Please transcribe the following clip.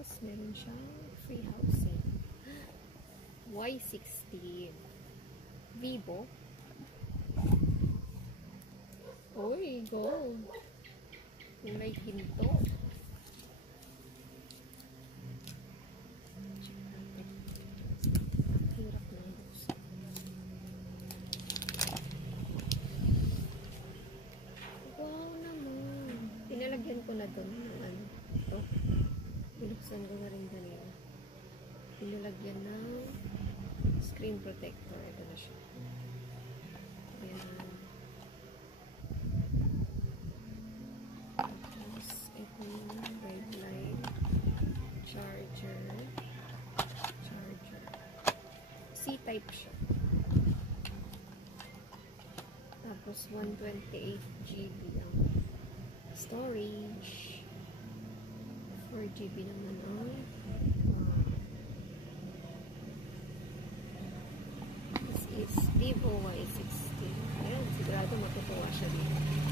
Tapos, meron siyang free housing. Y60. Vivo. Uy, gold. Kulay ginto. Check natin. Hirap ng buksan. Wow naman. Pinalagyan ko na doon ng ano. Ito. Binuksan ko na rin kanina. Pinalagyan ng screen protector. Ito na siya. Ayan. Tapos, ito yung red light. Charger. C-type siya. Tapos, 128 GB ang storage. 4 GB naman ang this is Vivo Y60. Ayan, sigurado matutuwa siya dito.